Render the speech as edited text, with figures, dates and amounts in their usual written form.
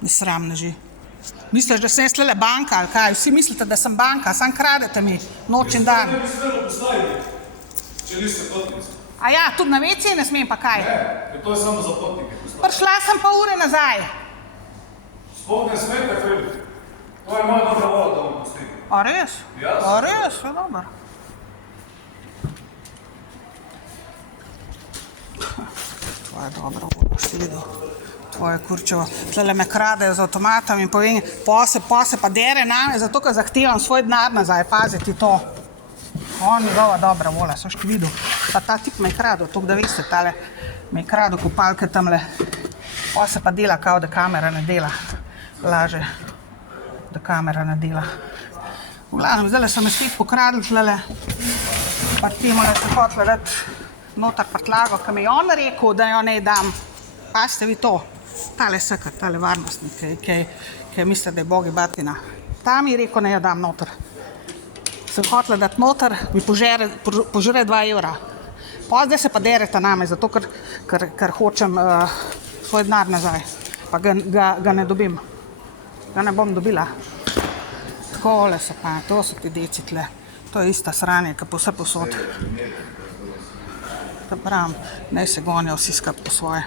Nesramneži. Misliš, da sem jaz tlele banka ali kaj? Vsi mislite, da sem banka, sam kradete mi noč in dan. Ne bi smelo postaviti, če niste potnici. A ja, tudi na WC ne smem pa kaj? Ne, to je samo za potnike. Prišla sem pa ure nazaj. Sploh ne smete, Filip. To je moja dobra volja, da vam pustim. A res? Jasno. A res? Je dobro. Tvoja dobra volja, si videl. Tvoje kurčevo. Tlele me kradejo z avtomatom in povem, pose pa dere name, zato ker zahtevam svoj denar nazaj, paziti to. On njegova dobra volja, so šti videl. Pa ta tip me je kradel, toliko da veste, tale me je kradel kopalke tamle. Pose pa dela, kao da kamera ne dela. Laže, da kamera ne dela. V glavnem, zdaj so me spet pokradli tlele. Pa timole se hotla dati noter prtlago, ki mi je on rekel, da jo ne dam. Pazite vi to. Tale sekar, tale varnostnik, ki misli, da je bogi batina. Ta mi je rekel, ne jo dam noter. Sem hotela dati noter, mi požre 2 evra. Zdaj se pa dereta name, zato ker hočem svoj denar nazaj. Pa ga ne dobim. Ga ne bom dobila. Takole se pa, to so ti deci tle. To je ista sranje, ki po vse posod. Da pravim, naj se gonijo vsi skupaj po svoje.